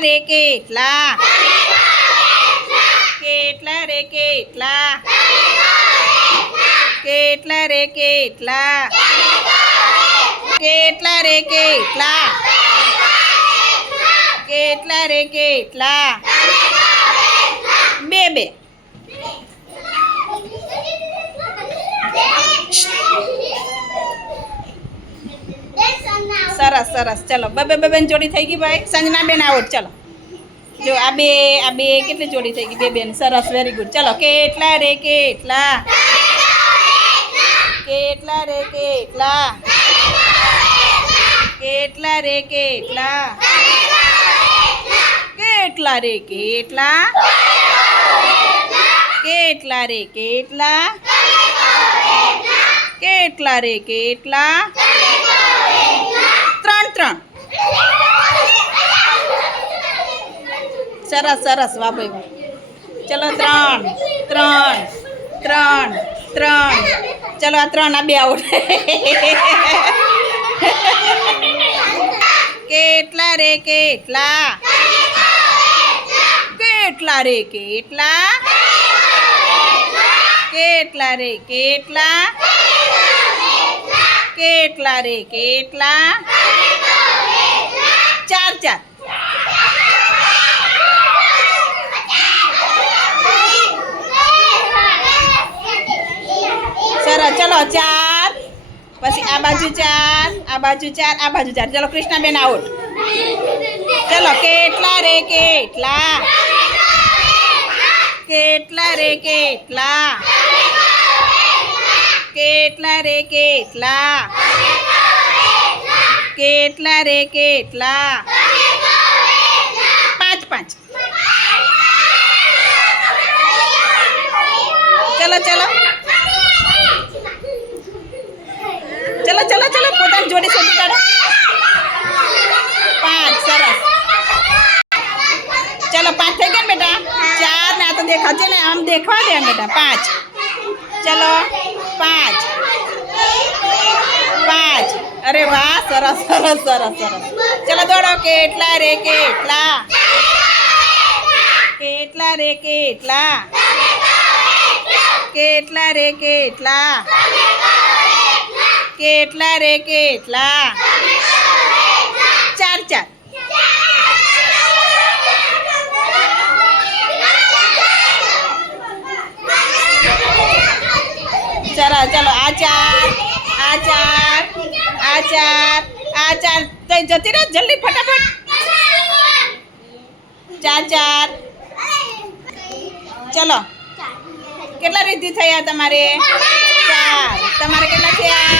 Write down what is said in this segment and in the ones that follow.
રે કેટલા કેટલા રે કેટલા કેટલા રે કેટલા કેટલા રે કેટલા કેટલા રે કેટલા બે બે સરસ સરસ ચલો બે બે બેન જોડી થઈ ગઈ ભાઈ સંજના બેન આઉટ ચલો જો આ બે કેટલી જોડી થઈ ગઈ બે બેન સરસ વેરી ગુડ ચલો કેટલા રે કેટલા કેટલા રે કેટલા કેટલા રે કેટલા કેટલા રે કેટલા કેટલા રે કેટલા કેટલા રે કેટલા ત્રણ ત્રણ સરસ સરસ વાહ ભાઈ વાહ ચલો ત્રણ ત્રણ ત્રણ ત્રણ ચલો આ ત્રણ આ બે આઉટ કેટલા રે કેટલા કેટલા રે કેટલા કેટલા રે કેટલા કેટલા રે કેટલા ચાર ચાર સરસ ચલો ચાર પછી આ બાજુ ચાર આ બાજુ ચાર આ બાજુ ચાર ચલો કૃષ્ણાબેન આઉટ ચલો કેટલા રે કેટલા કેટલા રે કેટલા કેટલા રે કેટલા કેટલા રે કેટલા પાંચ પાંચ ચલો ચલો ચલો ચલો ચલો પોતાની જોડી શોધી કાઢો પાંચ સરસ ચલો પાંચ થઈ ગયા ને બેટા ચાર ને આ તો દેખાશે ને આમ દેખવા દે બેટા પાંચ ચલો પાંચ પાંચ અરે વાહ સરસ સરસ સરસ સરસ ચલો દોડો કેટલા રે કેટલા કેટલા રે કેટલા કેટલા રે કેટલા કેટલા રે કેટલા ચાર ચાર ચલો ચલો આ ચાર આ ચાર આ ચાર આ ચાર તો જતી રહે જલ્દી ફટાફટ ચાર ચાર ચલો કેટલા રીતિ થયા તમારે ચાર તમારે કેટલા થયા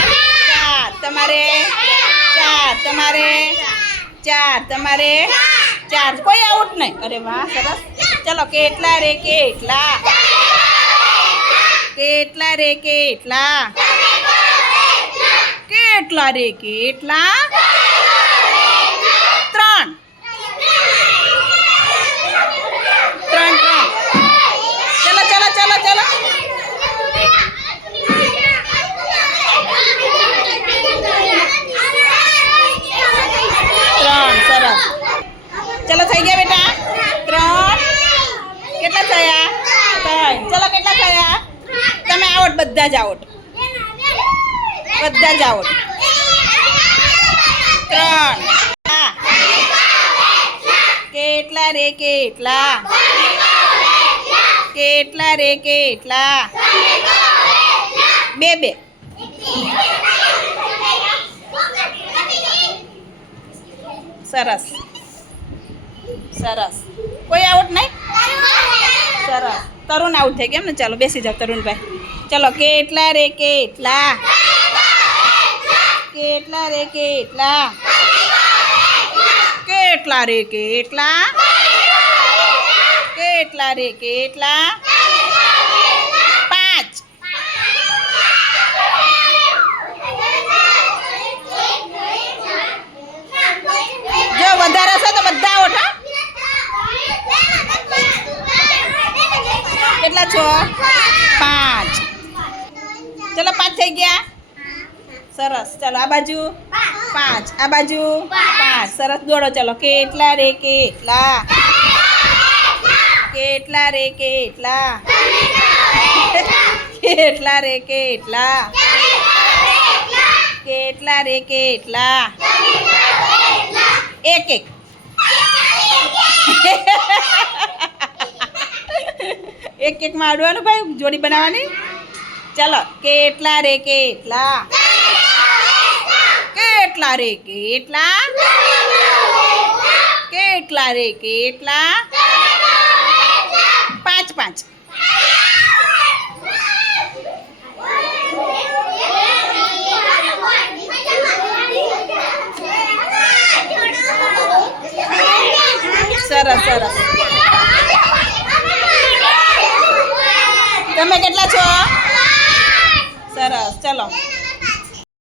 ચાર તમારે ચાર તમારે ચાર તમારે ચાર કોઈ આઉટ નહીં અરે વાહ સરસ ચલો કેટલા રે કેટલા કેટલા રે કેટલા કેટલા રે કેટલા ત્રણ ત્રણ ત્રણ ચલો ચલો ચલો ચલો ત્રણ સરસ ચલો થઈ ગયા બેટા ત્રણ કેટલા થયા ત્રણ ચલો કેટલા થયા તમે આઉટ બધા જ આઉટ બધા જ આઉટ ત્રણ કેટલા રે કેટલા કેટલા રે કેટલા બે બે સરસ સરસ કોઈ આઉટ નહીં સરસ તરુણ આઉટ થઈ ગયા એમ ને ચાલો બેસી જાઓ તરુણભાઈ ચલો કેટલા રે કેટલા કેટલા રે કેટલા કેટલા રે કેટલા કેટલા રે કેટલા પાંચ જો વધારે હશે તો બધા આઉટ હા કેટલા છો પાંચ ચલો પાંચ થઈ ગયા સરસ ચલો આ બાજુ પાંચ આ બાજુ પાંચ સરસ દોડો ચલો કેટલા રે કેટલા કેટલા રે કેટલા કેટલા રે કેટલા કેટલા રે કેટલા એક એક એક એક માં આડવાનું ભાઈ જોડી બનાવવાની ચાલો કેટલા રે કેટલા કેટલા રે કેટલા કેટલા રે કેટલા પાંચ પાંચ